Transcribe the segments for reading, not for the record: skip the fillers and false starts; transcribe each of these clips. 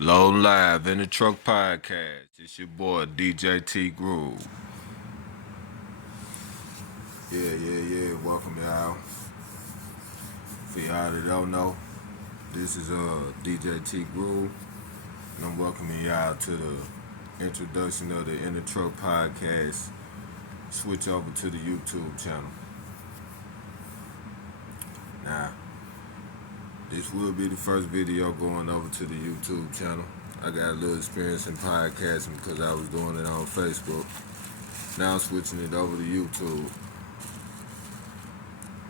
Low Live in the Truck Podcast. It's your boy DJ T Groove. Yeah. Welcome y'all. For y'all that don't know, this is DJ T Groove, and I'm welcoming y'all to the introduction of the In the Truck Podcast. Switch over to the YouTube channel. Now, this will be the first video going over to the YouTube channel. I got a little experience in podcasting because I was doing it on Facebook. Now I'm switching it over to YouTube.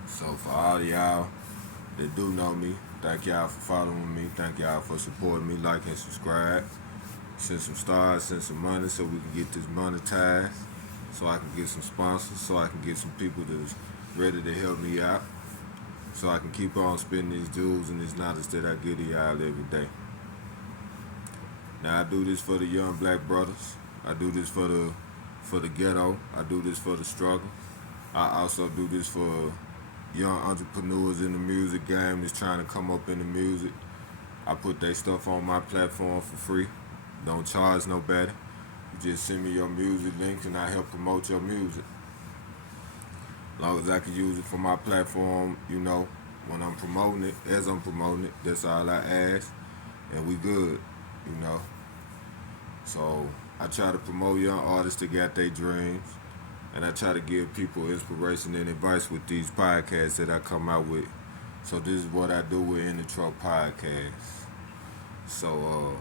So for all y'all that do know me, thank y'all for following me. Thank y'all for supporting me. Like and subscribe. Send some stars, send some money so we can get this monetized. So I can get some sponsors. So I can get some people that's ready to help me out. So I can keep on spending these jewels and these knowledge that I get to y'all every day. Now I do this for the young black brothers. I do this for the ghetto. I do this for the struggle. I also do this for young entrepreneurs in the music game that's trying to come up in the music. I put their stuff on my platform for free. Don't charge nobody. You just send me your music links and I help promote your music. As long as I can use it for my platform, when I'm promoting it, as I'm promoting it, that's all I ask. And we good, So I try to promote young artists that got their dreams. And I try to give people inspiration and advice with these podcasts that I come out with. So this is what I do with In the Truck Podcast. So,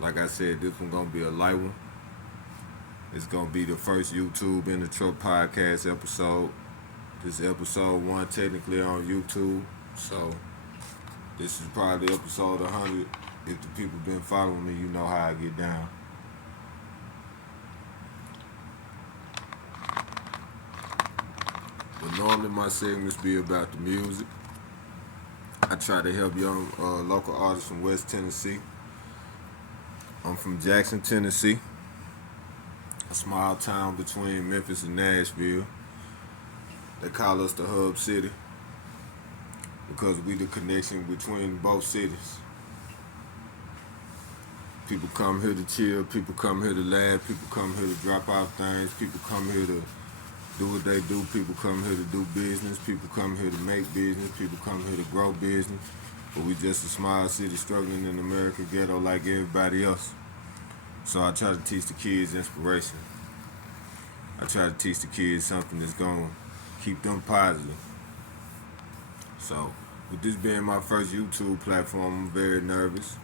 like I said, this one gonna be a light one. It's gonna be the first YouTube In the Truck Podcast episode. This is episode 1 technically on YouTube. So this is probably episode 100. If the people been following me, you know how I get down. But normally my segments be about the music. I try to help young local artists from West Tennessee. I'm from Jackson, Tennessee, a small town between Memphis and Nashville. They call us the Hub City because we the connection between both cities. People come here to chill, people come here to laugh, people come here to drop off things, people come here to do what they do, people come here to do business, people come here to make business, people come here to grow business. But we just a small city struggling in America ghetto like everybody else. So I try to teach the kids inspiration. I try to teach the kids something that's gonna keep them positive. So with this being my first YouTube platform, I'm very nervous.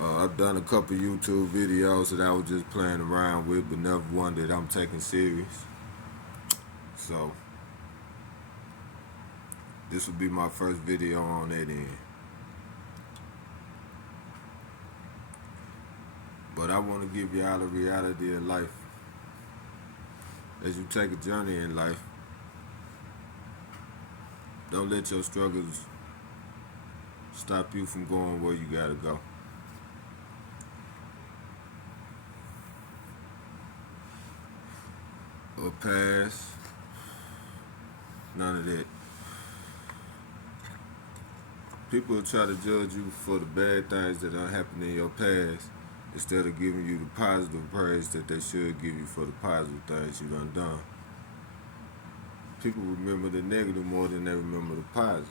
I've done a couple YouTube videos that I was just playing around with, but never one that I'm taking serious. So this will be my first video on that end. But I want to give y'all a reality of life. As you take a journey in life, don't let your struggles stop you from going where you gotta go. Or past, none of that. People will try to judge you for the bad things that done happened in your past instead of giving you the positive praise that they should give you for the positive things you done. People remember the negative more than they remember the positive.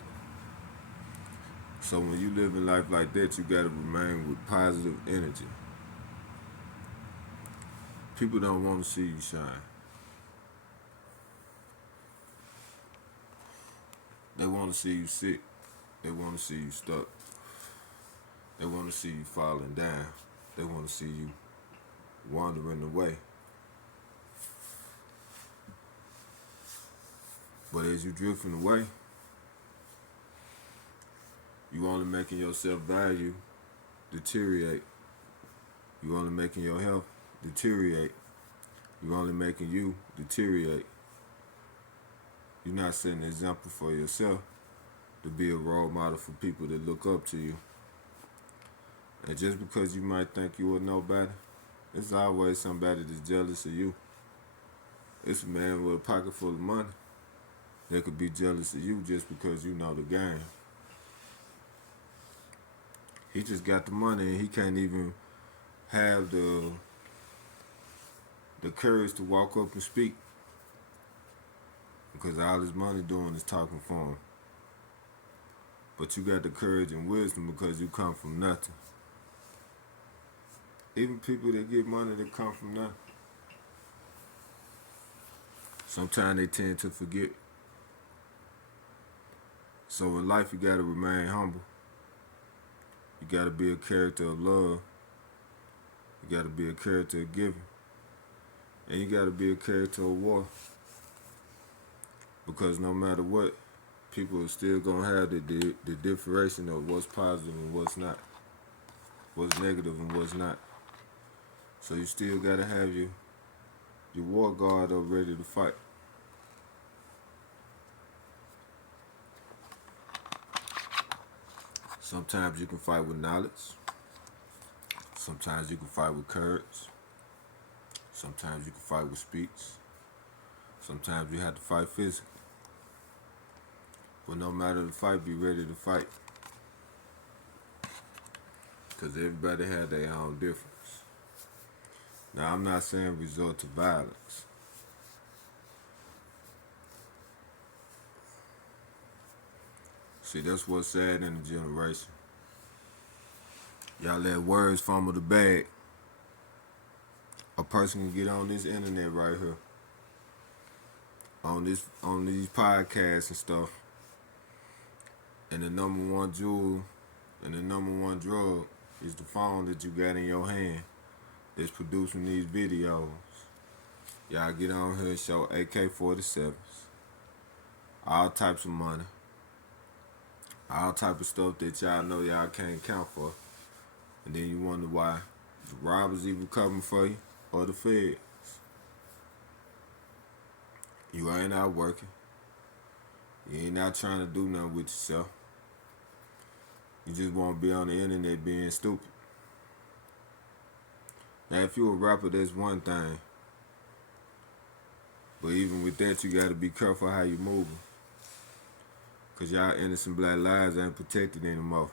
So when you live in life like that, you gotta remain with positive energy. People don't want to see you shine. They want to see you sick. They want to see you stuck. They want to see you falling down. They want to see you wandering away. But as you drifting away, you only making your self-value deteriorate. You only making your health deteriorate. You only making you deteriorate. You're not setting an example for yourself to be a role model for people that look up to you. And just because you might think you are nobody, there's always somebody that's jealous of you. It's a man with a pocket full of money that could be jealous of you just because you know the game. He just got the money and he can't even have the courage to walk up and speak because all his money doing is talking for him. But you got the courage and wisdom because you come from nothing. Even people that get money that come from nothing, sometimes they tend to forget. So in life, you gotta remain humble. You gotta be a character of love. You gotta be a character of giving. And you gotta be a character of war. Because no matter what, people are still gonna have the differentiation of what's positive and what's not, what's negative and what's not. So you still gotta have your war guard up ready to fight. Sometimes you can fight with knowledge. Sometimes you can fight with courage. Sometimes you can fight with speech. Sometimes you have to fight physically. But no matter the fight, be ready to fight. Because everybody had their own difference. Now, I'm not saying resort to violence. See, that's what's sad in the generation. Y'all let words fumble the bag. A person can get on this internet right here, on these podcasts and stuff, and the number one jewel and the number one drug is the phone that you got in your hand that's producing these videos. Y'all get on here and show AK-47s, all types of money, all type of stuff that y'all know y'all can't count for. And then you wonder why the robbers even coming for you or the feds. You ain't out working. You ain't out trying to do nothing with yourself. You just want to be on the internet being stupid. Now, if you a rapper, that's one thing. But even with that, you got to be careful how you moving. Because y'all innocent black lives ain't protected anymore.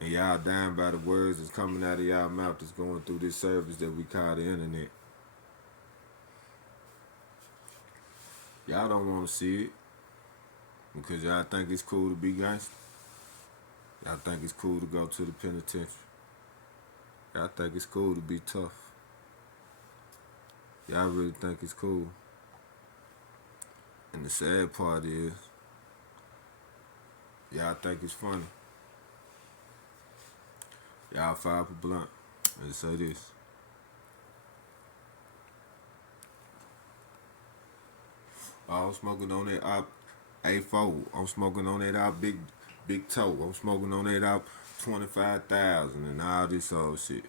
And y'all dying by the words that's coming out of y'all mouth that's going through this service that we call the internet. Y'all don't want to see it because y'all think it's cool to be gangster. Y'all think it's cool to go to the penitentiary. Y'all think it's cool to be tough. Y'all really think it's cool. And the sad part is, y'all think it's funny. Y'all fire up a blunt and say this. Oh, I'm smoking on that op A4. I'm smoking on that op big toe. I'm smoking on that op 25,000 and all this old shit.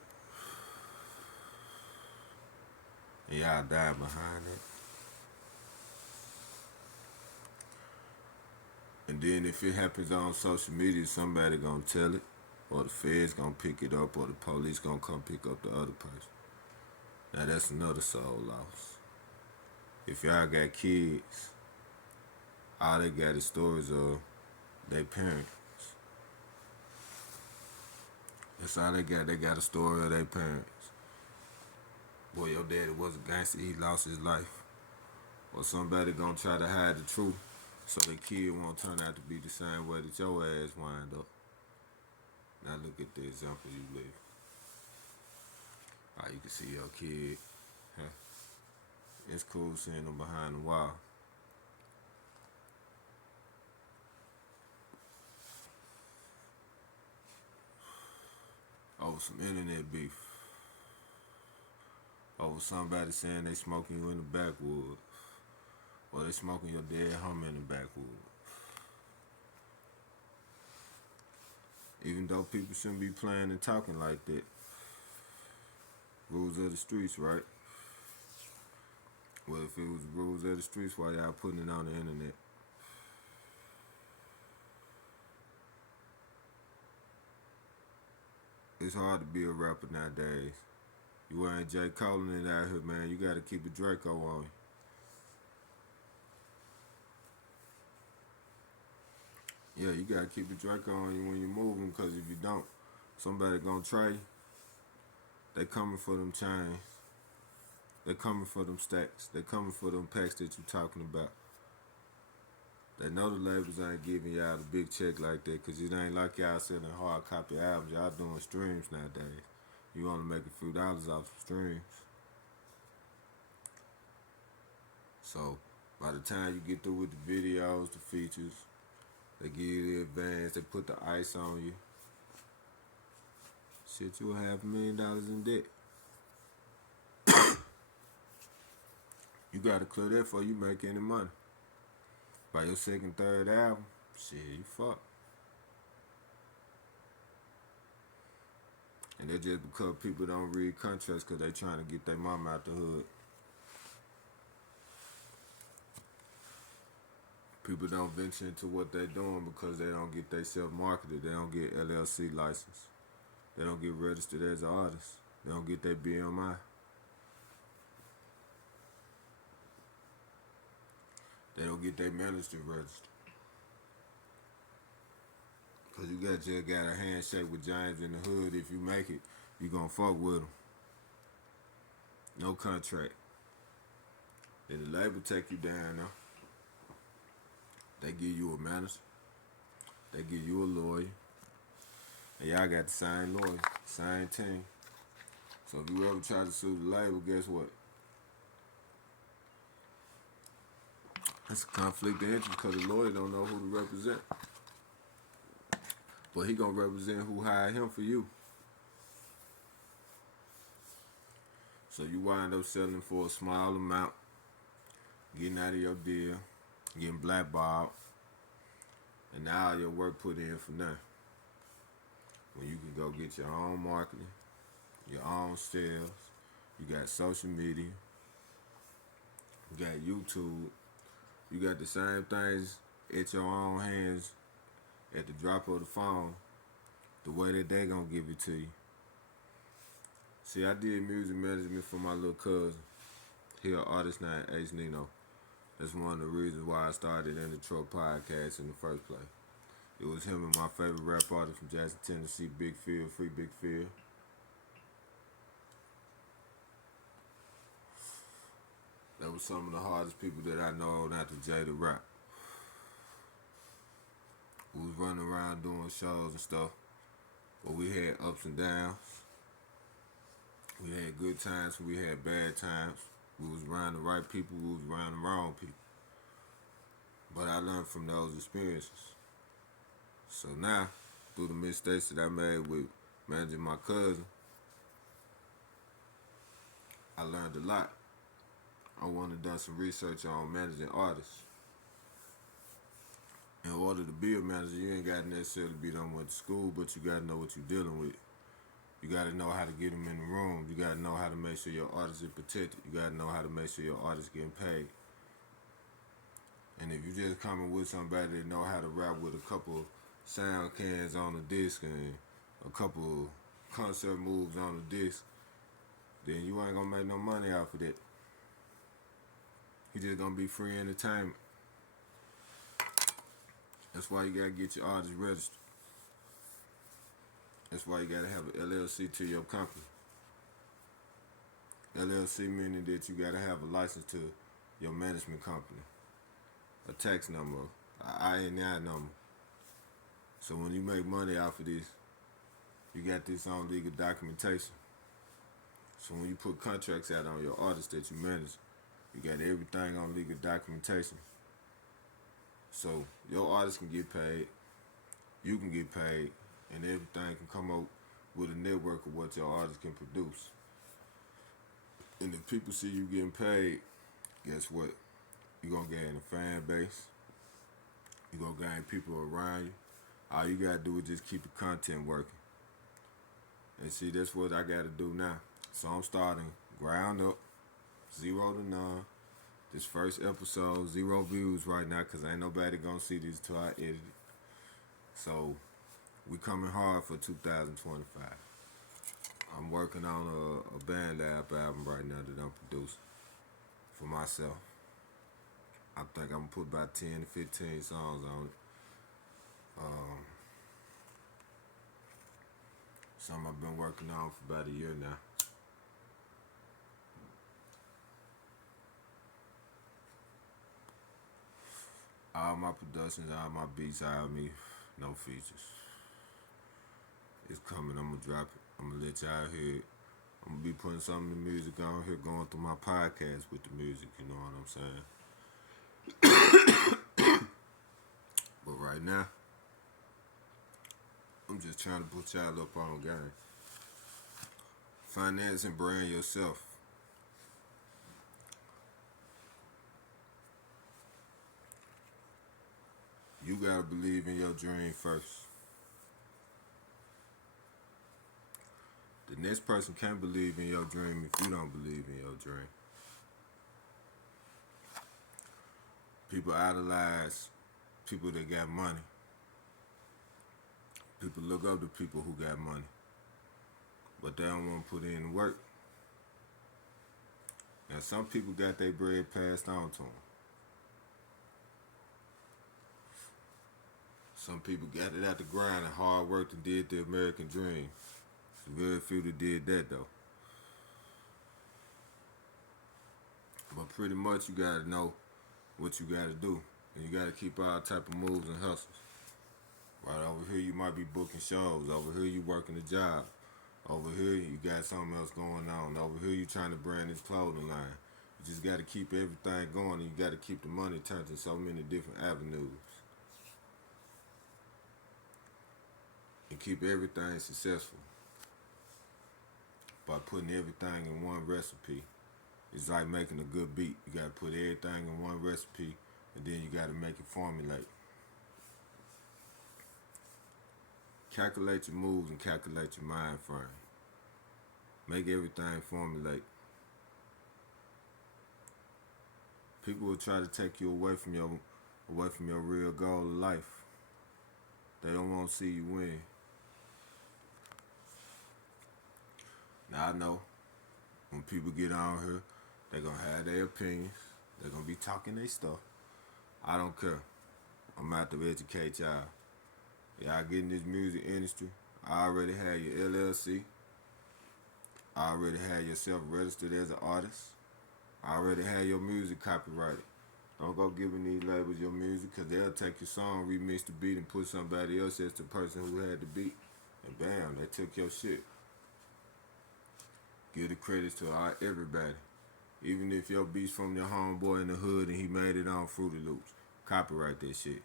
And y'all die behind it. And then if it happens on social media, somebody gonna tell it, or the feds gonna pick it up, or the police gonna come pick up the other person. Now that's another soul loss. If y'all got kids, all they got is stories of their parents. That's all they got. They got a story of their parents. Boy, your daddy was a gangster, he lost his life. Or somebody gonna try to hide the truth so the kid won't turn out to be the same way that your ass wind up. Now look at the example you live. How you can see your kid. Huh. It's cool seeing them behind the wall. Over some internet beef. Over somebody saying they smoking you in the backwood. Or they smoking your dead homie in the backwood. Even though people shouldn't be playing and talking like that. Rules of the streets, right? Well, if it was rules of the streets, why y'all putting it on the internet? It's hard to be a rapper nowadays. You ain't J. Cole in it out here, man. You gotta keep a Draco on you. Yeah, you gotta keep the drink on you when you're moving, because if you don't, somebody gonna try you. They coming for them chains. They coming for them stacks. They coming for them packs that you talking about. They know the labels ain't giving y'all the big check like that, because it ain't like y'all selling hard copy albums. Y'all doing streams nowadays. You only make a few dollars off some streams. So by the time you get through with the videos, the features, they give you the advance, they put the ice on you. Shit, you will have $1,000,000 in debt. You gotta clear that before you make any money. By your second, third album, shit, you fucked. And that's just because people don't read contracts, because they trying to get their mom out the hood. People don't venture into what they're doing because they don't get they self-marketed. They don't get LLC license. They don't get registered as an artist. They don't get their BMI. They don't get their manager registered. Because you just got a handshake with giants in the hood. If you make it, you gonna fuck with them. No contract. Then the label take you down now. They give you a manager. They give you a lawyer. And y'all got the same lawyer, same team. So if you ever try to sue the label, guess what? It's a conflict of interest, because the lawyer don't know who to represent. But he gonna represent who hired him for you. So you wind up selling for a small amount, getting out of your deal, getting blackballed, and now all your work put in for nothing. When you can go get your own marketing, your own sales, you got social media, you got YouTube, you got the same things at your own hands at the drop of the phone, the way that they gonna give it to you. See, I did music management for my little cousin. He an artist named Ace Nino. That's one of the reasons why I started in the Truk podcast in the first place. It was him and my favorite rap artist from Jackson, Tennessee, Big Phil, Free Big Phil. That was some of the hardest people that I know not to Jay to rap. We was running around doing shows and stuff, but we had ups and downs. We had good times, we had bad times. We was around the right people, we was around the wrong people. But I learned from those experiences. So now, through the mistakes that I made with managing my cousin, I learned a lot. I wanted to do some research on managing artists. In order to be a manager, you ain't got to necessarily be done with school, but you got to know what you're dealing with. You got to know how to get them in the room. You got to know how to make sure your artists are protected. You got to know how to make sure your artists getting paid. And if you just coming with somebody that know how to rap with a couple sound cans on the disc and a couple concert moves on the disc, then you ain't gonna make no money off of that. You just gonna be free entertainment. That's why you gotta get your artists registered. That's why you gotta have an LLC to your company. LLC meaning that you gotta have a license to your management company, a tax number, an INI number. So when you make money off of this, you got this on legal documentation. So when you put contracts out on your artists that you manage, you got everything on legal documentation. So your artist can get paid, you can get paid, and everything can come up with a network of what your artist can produce. And if people see you getting paid, guess what? You're gonna gain a fan base. You're gonna gain people around you. All you gotta do is just keep the content working. And see, that's what I gotta do now. So I'm starting ground up, 0 to none. This first episode, 0 views right now, because ain't nobody gonna see this till I edit it. So we coming hard for 2025. I'm working on a band lab album right now that I'm producing for myself. I think I'm gonna put about 10 to 15 songs on it. Um, Something I've been working on for about a year now. All my productions, all my beats, all me, no features. It's coming. I'm gonna drop it. I'm gonna let y'all hear it. I'm gonna be putting some of the music on here, going through my podcast with the music. You know what I'm saying? But right now, I'm just trying to put y'all up on game. Finance and brand yourself. You gotta believe in your dream first. The next person can't believe in your dream if you don't believe in your dream. People idolize people that got money. People look up to people who got money, but they don't want to put in the work. Now, some people got their bread passed on to them. Some people got it out the grind and hard work and did the American dream. Very few that did that though. But pretty much you gotta know what you gotta do, and you gotta keep all type of moves and hustles. Right over here you might be booking shows. Over here you working a job. Over here you got something else going on. Over here you trying to brand this clothing line. You just gotta keep everything going, and you gotta keep the money turned in so many different avenues. And keep everything successful by putting everything in one recipe. It's like making a good beat. You gotta put everything in one recipe, and then you gotta make it formulate. Calculate your moves and calculate your mind frame. Make everything formulate. People will try to take you away from your real goal of life. They don't want to see you win. Now I know when people get on here, they're gonna have their opinions. They're gonna be talking their stuff. I don't care. I'm out to educate y'all. Y'all get in this music industry. I already had your LLC. I already had yourself registered as an artist. I already had your music copyrighted. Don't go giving these labels your music, because they'll take your song, remix the beat, and put somebody else as the person who had the beat. And bam, they took your shit. Give the credits to everybody. Even if your beat's from your homeboy in the hood and he made it on Fruity Loops, copyright that shit.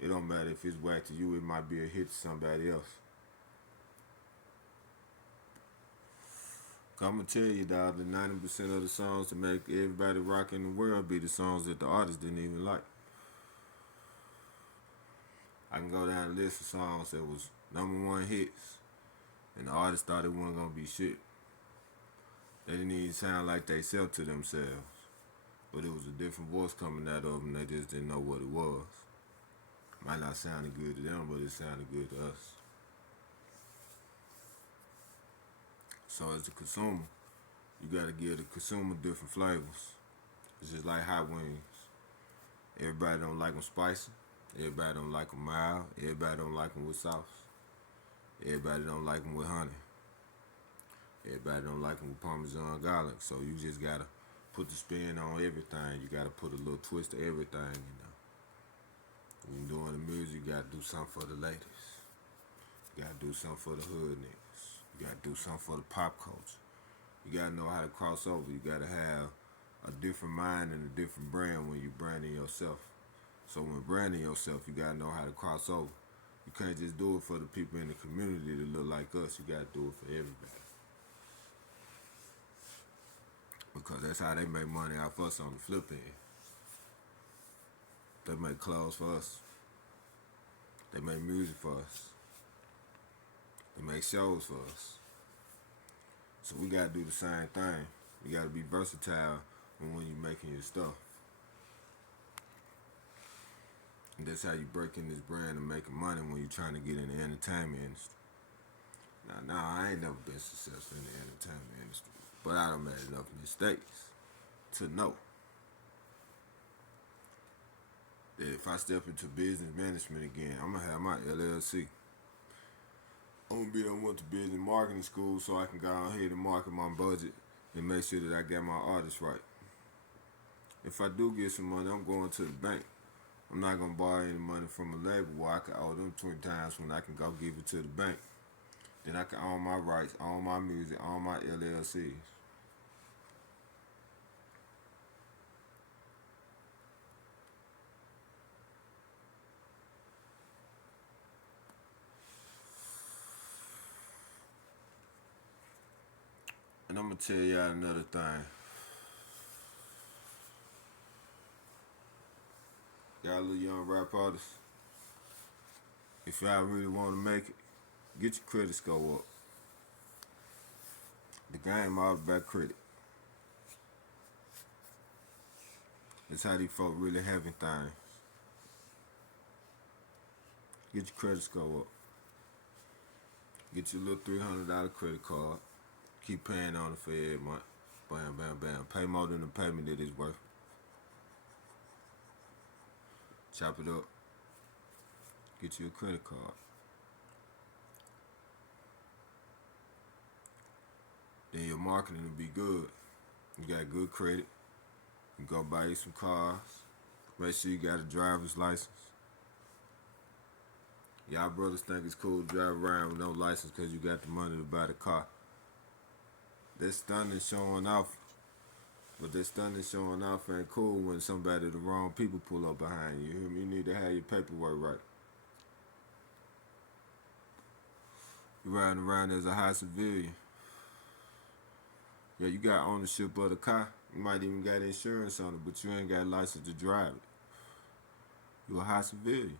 It don't matter if it's whack to you, it might be a hit to somebody else. I'm gonna tell you, dog, that 90% of the songs that make everybody rock in the world be the songs that the artist didn't even like. I can go down a list of songs that was #1 hits, and the artist thought it wasn't gonna be shit. They didn't even sound like they sell to themselves, but it was a different voice coming out of them. They just didn't know what it was. Might not sound good to them, but it sounded good to us. So as a consumer, you gotta give the consumer different flavors. It's just like hot wings. Everybody don't like them spicy. Everybody don't like them mild. Everybody don't like them with sauce. Everybody don't like them with honey. Everybody don't like them with Parmesan garlic. So you just gotta put the spin on everything. You gotta put a little twist to everything, you know. When you're doing the music, you gotta do something for the ladies. You gotta do something for the hood niggas. You gotta do something for the pop culture. You gotta know how to cross over. You gotta have a different mind and a different brand when you branding yourself. So when branding yourself, you gotta know how to cross over. You can't just do it for the people in the community that look like us. You gotta do it for everybody. Because that's how they make money off us on the flip end. They make clothes for us. They make music for us. They make shows for us. So we gotta do the same thing. You gotta be versatile when you're making your stuff. And that's how you break in this brand and making money when you're trying to get in the entertainment industry. Now, I ain't never been successful in the entertainment industry, but I done made enough mistakes to know that if I step into business management again, I'm gonna have my LLC. I'm gonna be done went to business marketing school so I can go ahead and market my budget and make sure that I got my artists right. If I do get some money, I'm going to the bank. I'm not gonna borrow any money from a label where I can owe them 20 times when I can go give it to the bank. Then I can own my rights, own my music, own my LLCs. And I'm gonna tell y'all another thing. Y'all little young rap artists, if y'all really wanna make it, get your credit score up. The game all about credit. That's how these folk really having things. Get your credit score up. Get your little $300 credit card. Keep paying on it for every month. Bam, bam, bam. Pay more than the payment that it's worth. Chop it up. Get you a credit card. Then your marketing will be good. You got good credit. You go buy you some cars. Make sure you got a driver's license. Y'all brothers think it's cool to drive around with no license because you got the money to buy the car. That stunning showing off. But that stunning showing off ain't cool when somebody, the wrong people, pull up behind you. You hear me? You need to have your paperwork right. You riding around as a high civilian. Yeah, you got ownership of the car. You might even got insurance on it, but you ain't got a license to drive it. You a high civilian.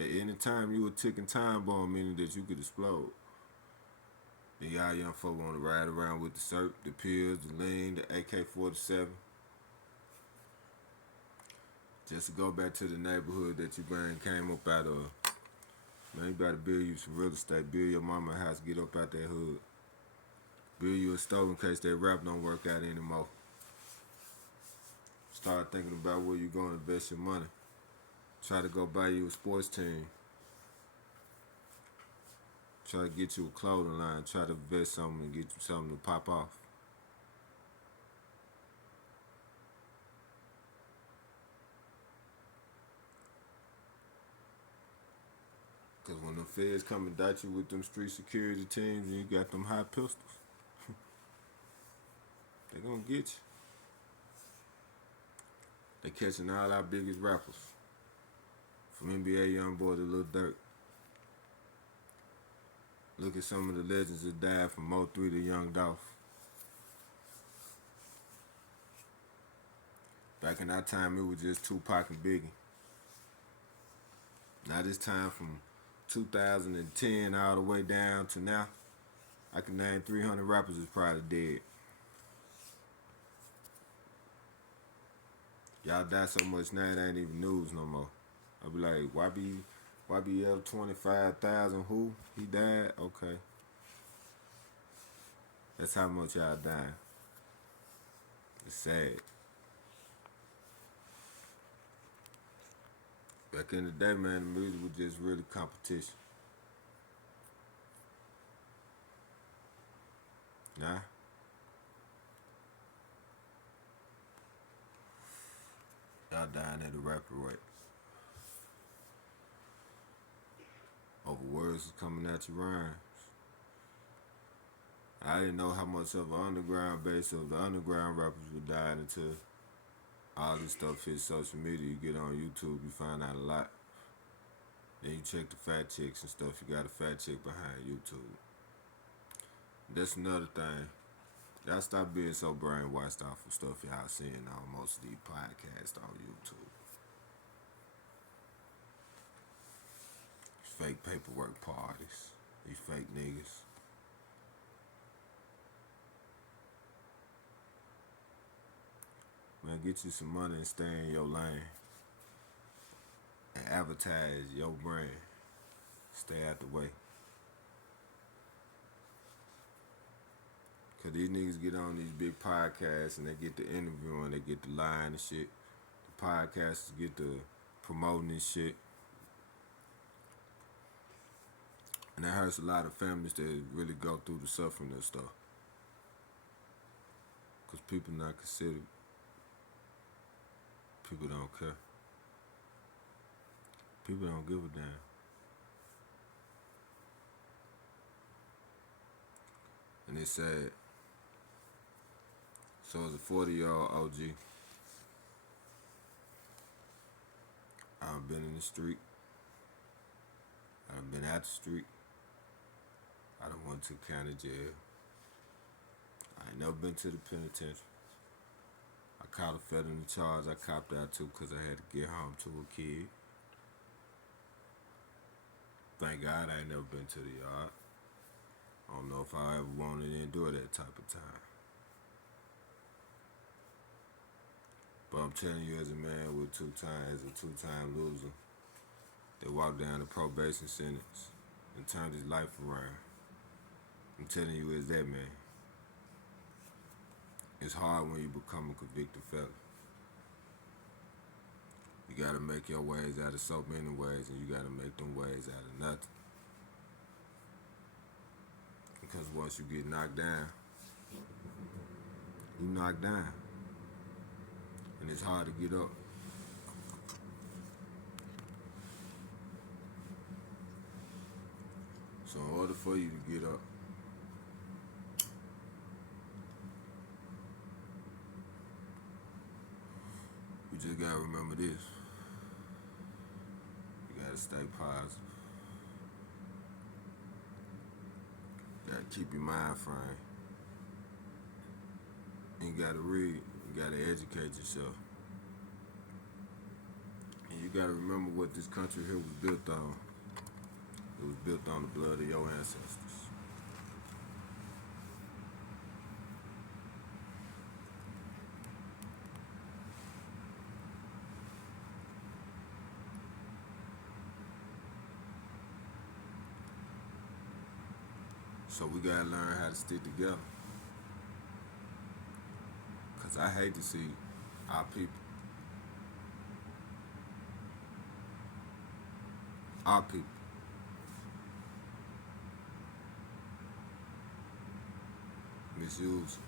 At any time, you a ticking time bomb, meaning that you could explode. Then y'all young folk want to ride around with the CERT, the pills, the lean, the AK-47. Just to go back to the neighborhood that you came up out of. Man, you better build you some real estate. Build your mama a house, get up out that hood. Build you a stove in case that rap don't work out anymore. Start thinking about where you're going to invest your money. Try to go buy you a sports team. Try to get you a clothing line. Try to invest something and get you something to pop off. Because when the feds come and dot you with them street security teams and you got them high pistols, they gonna get you. They catching all our biggest rappers. From NBA Youngboy to Lil Durk. Look at some of the legends that died from '03 to Young Dolph. Back in our time, it was just Tupac and Biggie. Now this time from 2010 all the way down to now, I can name 300 rappers that's probably dead. Y'all die so much now it ain't even news no more. I be like, YBL 25,000 who? He died? Okay. That's how much y'all dying. It's sad. Back in the day, man, the music was just really competition. Nah. Y'all dying at a rapid rate. Over words is coming at your rhymes. I didn't know how much of an underground base of the underground rappers were dying until all this stuff hits social media. You get on YouTube, you find out a lot. Then you check the fact checks and stuff. You got a fact check behind YouTube. That's another thing. Y'all stop being so brainwashed off of stuff y'all seeing on most of these podcasts on YouTube. These fake paperwork parties. These fake niggas. Man, get you some money and stay in your lane. And advertise your brand. Stay out the way. Cause these niggas get on these big podcasts and they get the interview and they get the line and shit. podcasters get to promoting this shit. And that hurts a lot of families that really go through the suffering of stuff. Because people not considered. People don't care. People don't give a damn. And it's sad. So as a 40-year-old OG, I've been in the street. I've been out the street. I done went to county jail. I ain't never been to the penitentiary. I caught a felony charge I copped out to because I had to get home to a kid. Thank God I ain't never been to the yard. I don't know if I ever wanted to endure that type of time. But I'm telling you, as a man with as a two-time loser that walked down the probation sentence and turned his life around, I'm telling you, as that man, it's hard when you become a convicted felon. You gotta make your ways out of so many ways, and you gotta make them ways out of nothing. Because once you get knocked down, you knocked down. And it's hard to get up. So in order for you to get up, you just gotta remember this. You gotta stay positive. You gotta keep your mind frame. And you gotta read. You gotta educate yourself. And you gotta remember what this country here was built on. It was built on the blood of your ancestors. So we gotta learn how to stick together. Cause I hate to see our people misuse,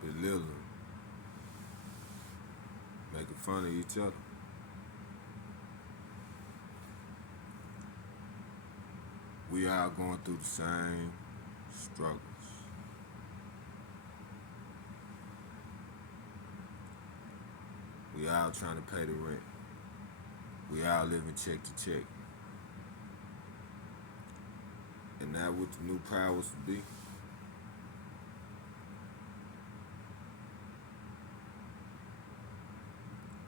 belittle, making fun of each other. We all going through the same struggles. We all trying to pay the rent. We all living check to check. And now what the new powers to be,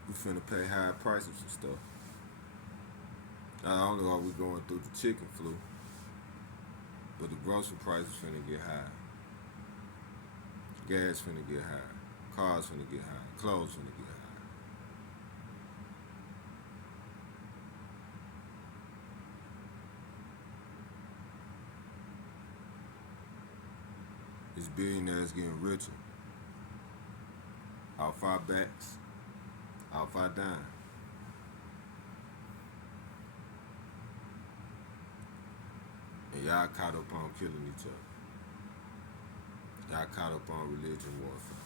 we finna pay high prices for stuff. Not only are we going through the chicken flu, but the grocery prices finna get high. Gas finna get high. Cars finna get high. Clothes finna get high. This billionaires getting richer off our backs, off our dime. And y'all caught up on killing each other. Y'all caught up on religion warfare.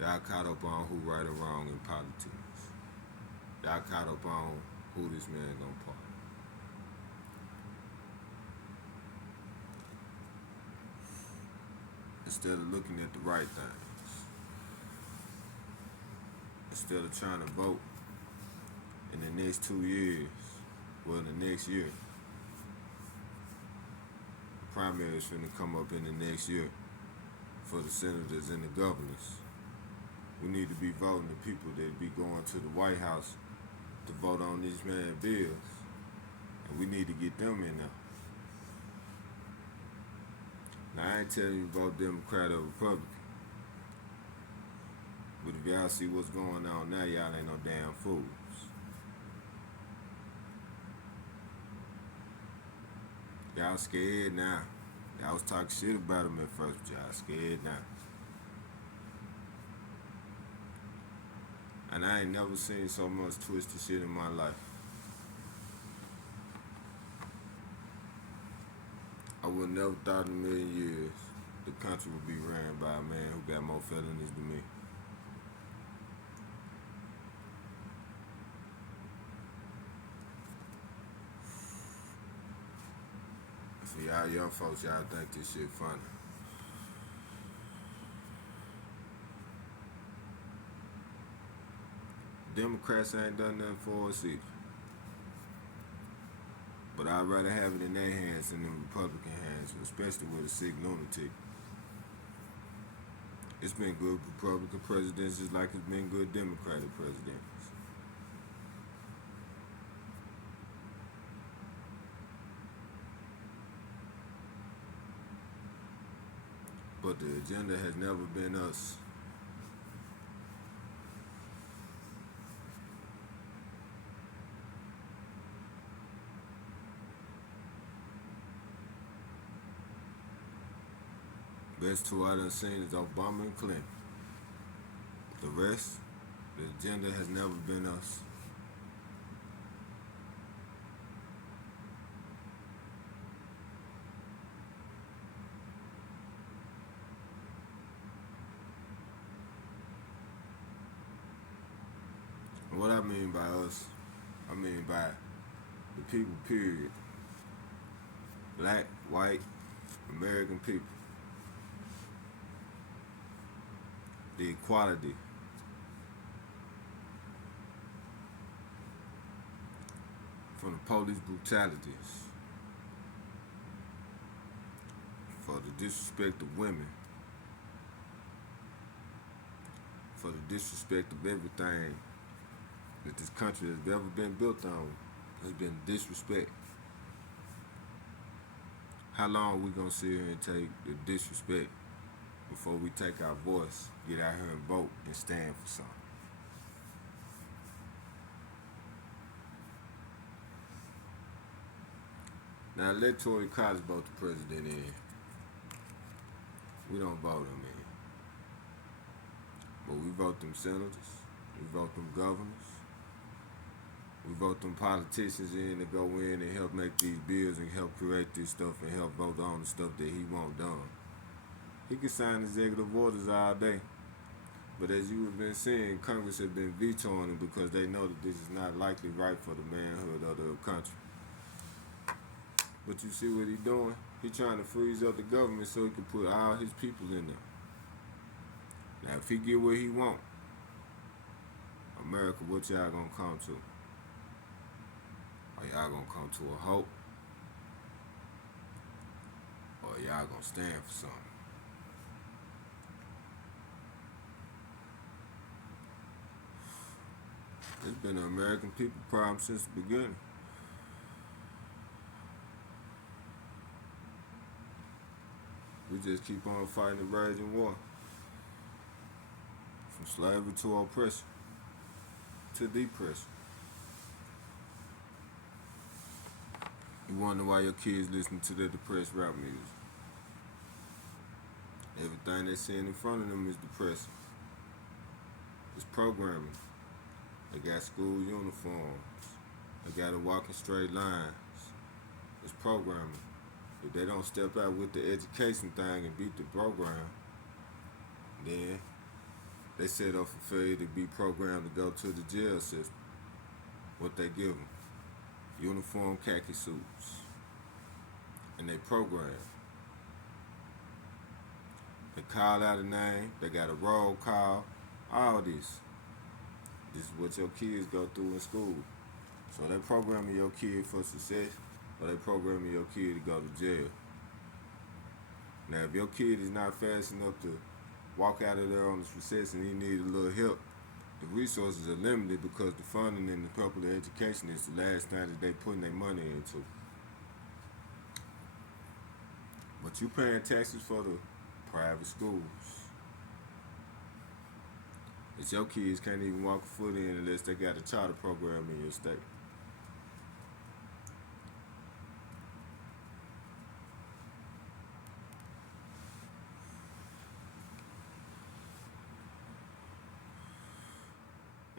Y'all caught up on who right or wrong in politics. Y'all caught up on who this man gonna pardon. Instead of looking at the right things. Instead of trying to vote in the next 2 years, well, in the next year. The primary is finna come up in the next year for the senators and the governors. We need to be voting the people that be going to the White House to vote on these man bills. And we need to get them in there. Now, I ain't telling you vote Democrat or Republican. But if y'all see what's going on now, y'all ain't no damn fools. Y'all scared now. Y'all was talking shit about them at first, but y'all scared now. And I ain't never seen so much twisted shit in my life. I would never thought in a million years the country would be ran by a man who got more felonies than me. For y'all young folks, y'all think this shit funny. Democrats ain't done nothing for us either. But I'd rather have it in their hands than in Republican hands, especially with a sick lunatic. It's been good Republican presidents just like it's been good Democratic presidents. But the agenda has never been us. Best two I done seen is Obama and Clinton. The rest, the agenda has never been us. And what I mean by us, I mean by the people, period. Black, white, American people. The equality. From the police brutalities. For the disrespect of women. For the disrespect of everything that this country has ever been built on has been disrespect. How long we gonna sit here and take the disrespect before we take our voice, get out here and vote and stand for something? Now electoral college vote the president in. We don't vote him in. But we vote them senators, we vote them governors, we vote them politicians in to go in and help make these bills and help create this stuff and help vote on the stuff that he want done. He can sign executive orders all day. But as you have been seeing, Congress has been vetoing it because they know that this is not likely right for the manhood of the country. But you see what he doing? He trying to freeze up the government so he can put all his people in there. Now if he get what he want, America, what y'all gonna come to? Are y'all gonna come to a hope? Or y'all gonna stand for something? It's been an American people problem since the beginning. We just keep on fighting the raging war. From slavery to oppression to depression. You wonder why your kids listen to the depressed rap music. Everything they seeing in front of them is depressing. It's programming. They got school uniforms. They got to walk in straight lines. It's programming. If they don't step out with the education thing and beat the program, then they set up for failure to be programmed to go to the jail system. What they give them? Uniform khaki suits. And they program. They call out a name. They got a roll call. All this. This is what your kids go through in school. So they programming your kid for success, or they programming your kid to go to jail. Now, if your kid is not fast enough to walk out of there on the success and he needs a little help, the resources are limited because the funding in the public education is the last thing that they putting their money into. But you paying taxes for the private schools. It's your kids can't even walk a foot in unless they got a charter program in your state.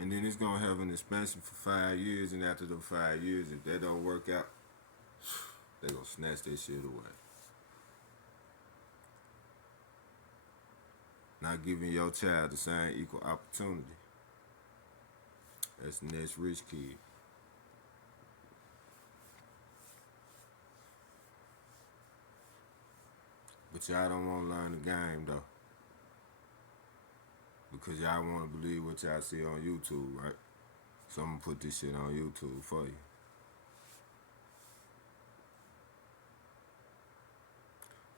And then it's gonna have an expansion for 5 years, and after the 5 years, if that don't work out, they gonna snatch that shit away. Not giving your child the same equal opportunity. That's the next rich kid. But y'all don't want to learn the game though, because y'all want to believe what y'all see on YouTube, right? So I'm gonna put this shit on YouTube for you.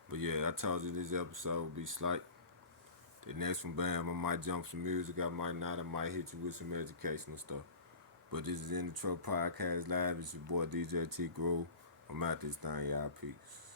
But yeah, I told you this episode would be slight. The next one, bam, I might jump some music, I might not, I might hit you with some educational stuff. But this is In the Truk Podcast Live. It's your boy DJ T Groove. I'm out this thing, y'all. Peace.